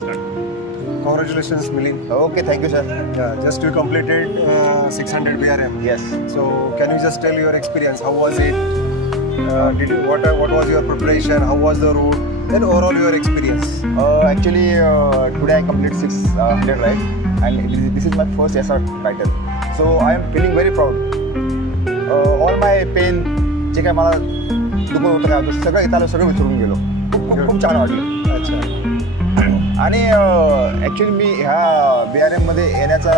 Congratulations, Milind. Okay, thank you, sir. Yeah, just you completed 600 BRM. Yes. So can you just tell your experience? How was it? What was your preparation? How was the route? Then overall your experience. Actually, today I completed 600 right, and this is my first SR title. So I am feeling very proud. All my pain, जे काय मला दुखत होतं काय होतं सगळं इथं आलं, सगळं विसरून गेलो. खूप छान वाटलं. अच्छा. आणि ॲक्च्युली मी ह्या BRMमध्ये येण्याचा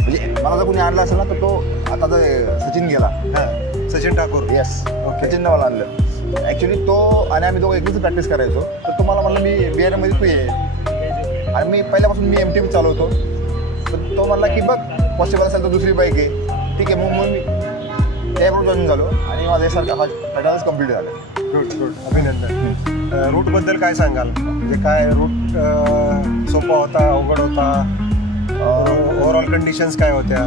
म्हणजे मला जर कोणी आणला असेल ना तर तो आता जर सचिन गेला. हां, सचिन ठाकूर. येस, सचिननं मला आणलं. ॲक्च्युली तो आणि आम्ही दोघं एकच प्रॅक्टिस करायचो. तर तो मला म्हणलं मी BRMमध्ये तू ये, आणि मी पहिल्यापासून मी MTB चालवतो. तर तो म्हणला की बघ पॉसिबल असेल तर दुसरी बाईक आहे. ठीक आहे, मग मी त्याबरोबर जॉईन झालो आणि माझं यासारखं हा टायटलच कम्प्लीट झालं. गुड, अभिनंदन. रूटबद्दल काय सांगाल? म्हणजे काय रूट सोपा होता, अवघड होता? ओव्हरऑल कंडिशन्स काय होत्या?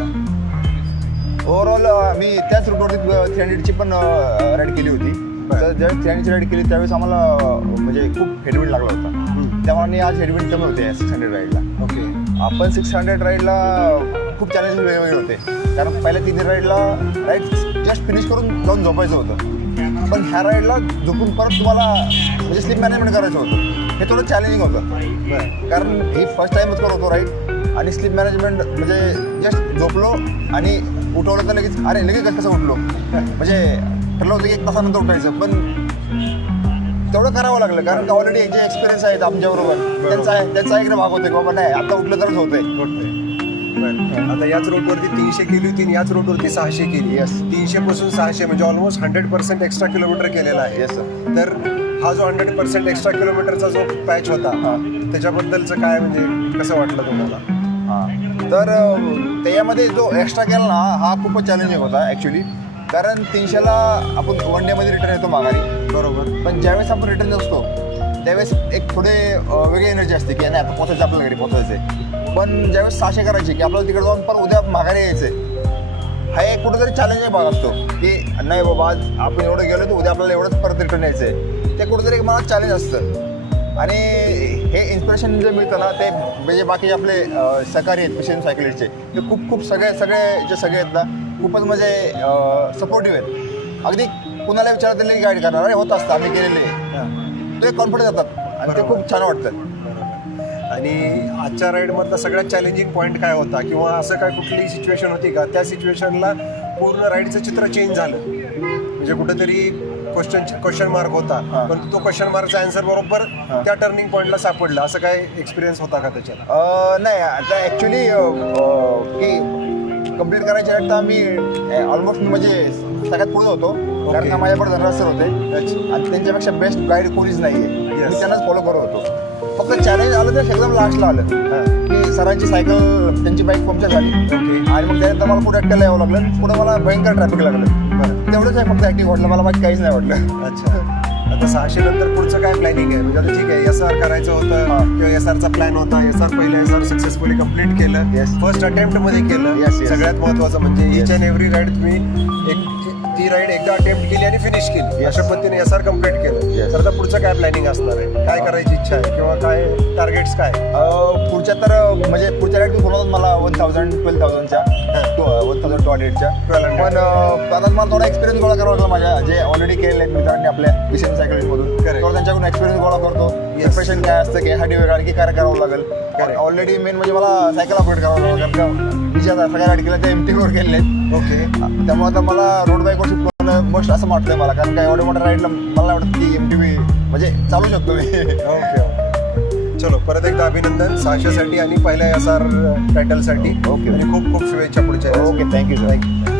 ओव्हरऑल मी त्याच रूटवरती 300ची पण राईड केली होती. तर ज्यावेळेस 300ची राईड केली त्यावेळेस आम्हाला म्हणजे खूप हेडविंड लागला होता. त्यामुळे आज हेडविंड कमी होते 600 राईडला. ओके. आपण 600 राईडला खूप चॅलेंजेस वेगवेगळे होते. कारण पहिल्या 3 राईडला राईड जस्ट फिनिश करून जाऊन झोपायचं होतं. पण ह्या राईडला झोपून परत तुम्हाला म्हणजे स्लीप मॅनेजमेंट करायचं होतं. हे थोडं चॅलेंजिंग होतं. कारण ही फर्स्ट टाईमच करत होतो राईड, आणि स्लीप मॅनेजमेंट म्हणजे जस्ट झोपलो आणि उठवलं तर लगेच कसं उठलो. म्हणजे ठरलं होतं की 1 तासानंतर उठायचं, पण तेवढं करावं लागलं. कारण का ऑलरेडी जे एक्सपिरियन्स आहेत आमच्याबरोबर त्यांचा एक भाग होते की बाबा नाही आता उठलं तरच होतंय. आता याच रोडवरती 300 केली होती आणि याच रोडवरती 600 केली. येस. 300 पासून 600 म्हणजे ऑलमोस्ट 100% एक्स्ट्रा किलोमीटर केलेला आहे. Yes sir. तर हा जो 100% एक्स्ट्रा किलोमीटरचा जो पॅच होता त्याच्याबद्दलचं काय म्हणजे कसं वाटलं तुम्हाला? हां, तर त्याच्यामध्ये जो एक्स्ट्रा केला ना हा खूपच चॅलेंजिंग होता ॲक्च्युली. कारण 300ला आपण 1 डेमध्ये रिटर्न येतो माघारी, बरोबर. पण ज्यावेळेस आपण रिटर्न असतो त्यावेळेस एक थोडे वेगळी एनर्जी असते की नाही आता पोचायचं, आपल्याला घरी पोचायचं आहे. पण ज्यावेळेस 600 करायची की आपल्याला तिकडे जाऊन पण उद्या माघारी यायचं आहे, हा एक कुठेतरी चॅलेंजिंग भाग असतो की नाही बाबा आज आपण एवढं गेलो तर उद्या आपल्याला एवढंच परत रिटर्न यायचं आहे. ते कुठेतरी एक मला चॅलेंज असतं. आणि हे इन्स्पिरेशन जे मिळतं ना ते म्हणजे बाकीचे आपले सहकारी आहेत मिशन सायकलिस्टचे ते खूप सगळे आहेत ना खूपच म्हणजे सपोर्टिव्ह आहेत. अगदी कुणाला विचारत नाही गाईड करणार, अरे होत असतं आम्ही केलेले, ते कॉन्फिडन्स जातात आणि ते खूप छान वाटतं. आणि आजच्या राईडमधला सगळ्यात चॅलेंजिंग पॉईंट काय होता, किंवा असं काय कुठली सिच्युएशन होती का त्या सिच्युएशनला पूर्ण राईडचं चित्र चेंज झालं? म्हणजे कुठेतरी क्वेश्चन मार्क होता, पण तो क्वेश्चन मार्कचा आन्सर बरोबर त्या टर्निंग पॉईंटला सापडला, असं काय एक्सपिरियन्स होता का त्याच्यात? नाही, आता ॲक्च्युली की कम्प्लीट करायच्या राईड तर आम्ही ऑलमोस्ट म्हणजे सगळ्यात पुढे होतो. कारण का माझ्याकडे धनराज सर होते आणि त्यांच्यापेक्षा बेस्ट गाईड कोणीच नाही आहे. मी त्यांनाच फॉलो करत होतो. फक्त चॅलेंज आलं तर एकदम लास्टला आलं की सरांची सायकल त्यांची बाईक पंक्चर झाली. आणि मग त्यानंतर मला पुढे एकट्याला यावं लागलं. पुढे मला भयंकर ट्रॅफिक लागलं. तेवढंच आहे फक्त ॲक्टिव्ह वाटलं मला, बाकी काहीच नाही वाटलं. अच्छा. आता 600 नंतर पुढचं काय प्लॅनिंग आहे? म्हणजे आता ठीक आहे SR करायचं होतं किंवा SRचा प्लॅन होता, SR पहिलं SR सक्सेसफुली कम्प्लीट केलं. फर्स्ट अटेम्प्टमध्ये केलं. सगळ्यात महत्त्वाचं म्हणजे इच अँड एव्हरी राईड तुम्ही ती राईड एकदा अटेम्प्ट केली आणि फिनिश केली. अशा पद्धतीने SR कम्प्लीट केलं. तर आता पुढचं काय प्लॅनिंग असणार आहे? काय करायची इच्छा आहे किंवा काय टार्गेट्स काय? पुढच्या तर म्हणजे पुढच्या राईड होणार मला 1000-12,000च्या 1200च्या. पण आता मला थोडा एक्सपिरियन्स गोळा करावा लागला माझ्या जे ऑलरेडी केलेले आहेत मित्रांनी आपल्या मिशन सायकलिंगमधून. तर त्यांच्याकडून एक्सपिरियन्स गोळा करतो. एक्सप्रेशन काय असतं की ह्यासाठी वेगळा की काय करावं लागेल. ऑलरेडी मेन म्हणजे मला सायकल अपडेट करावं लागेल. कारण का मी ज्या सगळ्या राईड केल्या त्या MTBवर केलेल्या आहेत. ओके. त्यामुळे आता मला रोड बाईकवर शिफ्ट करणं मस्ट असं वाटतंय मला. कारण काय एवढ्या मोठ्या राईडला मला नाही वाटत की MTB म्हणजे चालू शकतो मी. ओके. चलो, परत एकदा अभिनंदन 600साठी आणि पहिल्या SR टायटलसाठी. ओके. आणि खूप शुभेच्छा पुढच्या. Okay, thank you sir.